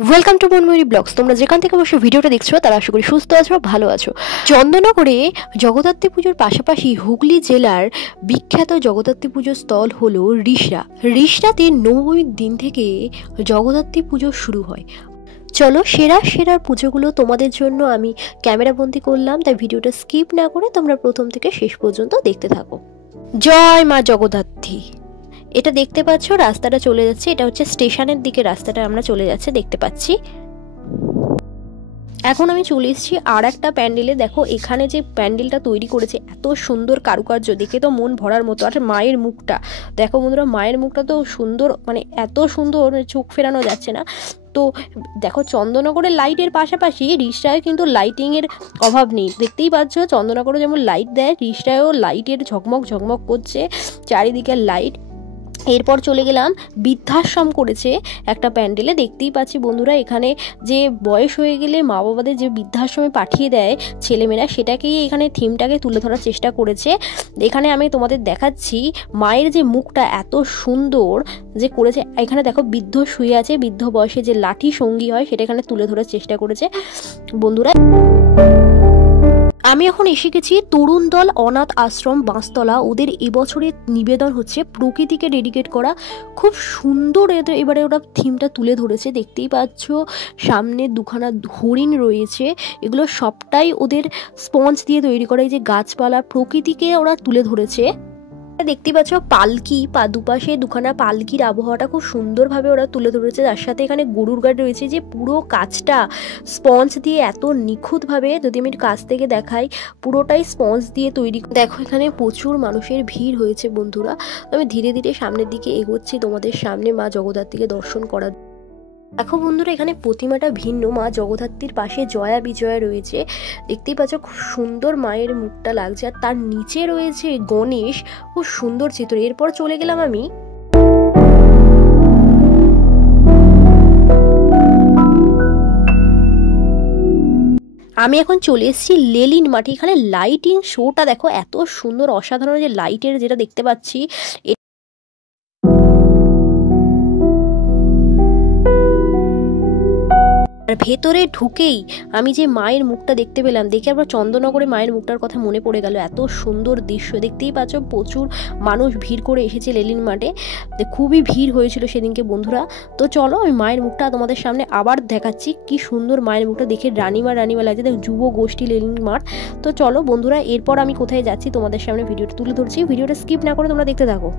Welcome to বনময়ূরী blogs. তোমরা যেখান থেকে অবশ্যই ভিডিওটা দেখছো তারা আশা করি সুস্থ আছো, ভালো আছো। চন্দননগরে জগদ্ধাত্রী পুজোর পাশাপাশি হুগলি জেলার বিখ্যাত জগদ্ধাত্রী পুজোর স্থল হলো রিষড়া। রিষড়াতে নবমীর দিন থেকে জগদ্ধাত্রী পুজো শুরু হয়। চলো সেরার পুজোগুলো তোমাদের জন্য আমি ক্যামেরাবন্দি করলাম, তাই ভিডিওটা স্কিপ না করে তোমরা প্রথম থেকে শেষ পর্যন্ত দেখতে থাকো। জয় মা জগদ্ধাত্রী। এটা দেখতে পাচ্ছ রাস্তাটা চলে যাচ্ছে, এটা হচ্ছে স্টেশনের দিকে রাস্তাটা আমরা চলে যাচ্ছে দেখতে পাচ্ছি। এখন আমি চলে এসেছি আর একটা প্যান্ডেলে। দেখো এখানে যে প্যান্ডেলটা তৈরি করেছে এত সুন্দর কারুকার্য, দেখে তো মন ভরার মতো। আর মায়ের মুখটা দেখো বন্ধুরা, মায়ের মুখটা তো সুন্দর, মানে এত সুন্দর চোখ ফেরানো যাচ্ছে না। তো দেখো চন্দননগরের লাইটের পাশাপাশি রিষড়ায় কিন্তু লাইটিংয়ের অভাব নেই। দেখতেই পাচ্ছ চন্দননগরে যেমন লাইট দেয়, রিষড়ায়ও লাইটের ঝকমক করছে, চারিদিকে লাইট। এরপর চলে গেলাম বৃদ্ধাশ্রম করেছে একটা প্যান্ডেলে। দেখতেই পাচ্ছি বন্ধুরা, এখানে যে বয়স হয়ে গেলে মা বাবাদের যে বৃদ্ধাশ্রমে পাঠিয়ে দেয় ছেলেমেয়েরা, সেটাকেই এখানে থিমটাকে তুলে ধরার চেষ্টা করেছে। এখানে আমি তোমাদের দেখাচ্ছি মায়ের যে মুখটা এত সুন্দর যে করেছে। এখানে দেখো বৃদ্ধ শুয়ে আছে, বৃদ্ধ বয়সে যে লাঠি সঙ্গী হয় সেটা এখানে তুলে ধরার চেষ্টা করেছে বন্ধুরা। আমি এখন এসে গেছি তরুণ দল অনাথ আশ্রম বাঁশতলা। ওদের এবছরের নিবেদন হচ্ছে প্রকৃতিকে ডেডিকেট করা। খুব সুন্দর এবারে ওরা থিমটা তুলে ধরেছে। দেখতেই পাচ্ছ সামনে দুখানা হরিণ রয়েছে, এগুলো সবটাই ওদের স্পঞ্জ দিয়ে তৈরি করা। এই যে গাছপালা, প্রকৃতিকে ওরা তুলে ধরেছে। দেখতেই পাচ্ছ পালকি, দুপাশে দুখানা পালকির আবহাওয়াটা খুব সুন্দরভাবে ওরা তুলে ধরেছে। তার সাথে এখানে গরুর গাড়ি রয়েছে, যে পুরো কাজটা স্পঞ্জ দিয়ে এত নিখুঁতভাবে, যদি আমি কাছ থেকে দেখাই, পুরোটাই স্পঞ্জ দিয়ে তৈরি। দেখো এখানে প্রচুর মানুষের ভিড় হয়েছে বন্ধুরা। আমি ধীরে ধীরে সামনের দিকে এগোচ্ছি তোমাদের সামনে মা জগদ্ধাত্রীকে দর্শন করার। দেখো বন্ধুরা, এখানে প্রতিমাটা ভিন্ন। মা জগদ্ধাত্রীর পাশে জয়া বিজয়া রয়েছে, দেখতেই পাচ্ছ খুব সুন্দর মায়ের মুখটা লাগছে। আর তার নিচে রয়েছে গণেশ, খুব সুন্দর চিত্র। এরপর চলে গেলাম আমি এখন চলে এসেছি লেলিন মাঠে। এখানে লাইটিং শোটা দেখো এত সুন্দর, অসাধারণ যে লাইটের যেটা দেখতে পাচ্ছি। আর ভেতরে ঢুকেই আমি যে মায়ের মুখটা দেখতে পেলাম, দেখে আবার চন্দননগরে মায়ের মুখটার কথা মনে পড়ে গেল। এত সুন্দর দৃশ্য, দেখতেই পাচ্ছ প্রচুর মানুষ ভিড় করে এসেছে লেলিন মাঠে। খুবই ভিড় হয়েছিল সেদিনকে বন্ধুরা। তো চলো আমি মায়ের মুখটা তোমাদের সামনে আবার দেখাচ্ছি। কি সুন্দর মায়ের মুখটা দেখে রানিমা লাগছে। দেখ যুব গোষ্ঠী লেলিন মাঠ। তো চলো বন্ধুরা, এরপর আমি কোথায় যাচ্ছি তোমাদের সামনে ভিডিওটা তুলে ধরছি। ভিডিওটা স্কিপ না করে তোমরা দেখতে থাকো।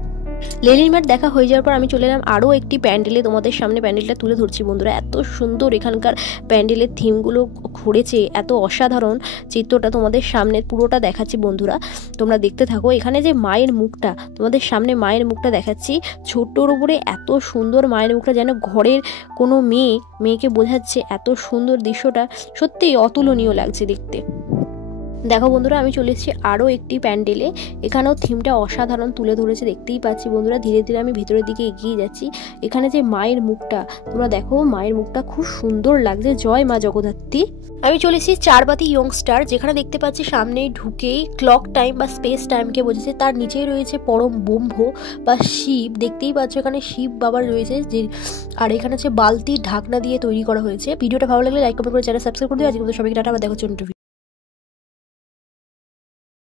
লেলিন মাঠ দেখা হয়ে যাওয়ার পর আমি চলে এলাম আরও একটি প্যান্ডেলে। তোমাদের সামনে প্যান্ডেলটা তুলে ধরছি বন্ধুরা। এত সুন্দর এখানকার প্যান্ডেলের থিমগুলো ঘুরেছে, এত অসাধারণ চিত্রটা তোমাদের সামনে পুরোটা দেখাচ্ছি বন্ধুরা, তোমরা দেখতে থাকো। এখানে যে মায়ের মুখটা তোমাদের সামনে মায়ের মুখটা দেখাচ্ছি, ছোট্টর উপরে এত সুন্দর মায়ের মুখটা, যেন ঘরের কোনো মেয়েকে বোঝাচ্ছে। এত সুন্দর দৃশ্যটা সত্যিই অতুলনীয় লাগছে দেখতে। দেখো বন্ধুরা, আমি চলে এসেছি আরও একটি প্যান্ডেলে। এখানেও থিমটা অসাধারণ তুলে ধরেছে, দেখতেই পাচ্ছি বন্ধুরা। ধীরে ধীরে আমি ভেতরের দিকে এগিয়ে যাচ্ছি। এখানে যে মায়ের মুখটা তোমরা দেখো, মায়ের মুখটা খুব সুন্দর লাগছে। জয় মা জগদ্ধাত্রী। আমি চলে এসেছি চারবাতি ইয়ংস্টার, যেখানে দেখতে পাচ্ছি সামনেই ঢুকেই ক্লক টাইম বা স্পেস টাইমকে বোঝাচ্ছে। তার নিচেই রয়েছে পরম ব্রহ্ম বা শিব, দেখতেই পাচ্ছ এখানে শিব বাবার রয়েছে যে। আর এখানে হচ্ছে বালতির ঢাকনা দিয়ে তৈরি করা হয়েছে। ভিডিওটা ভালো লাগলে লাইক কমেন্ট করে চ্যানেল সাবস্ক্রাইব করে দিও। আজকে সবাইকে টাটা, আবার দেখা হচ্ছে।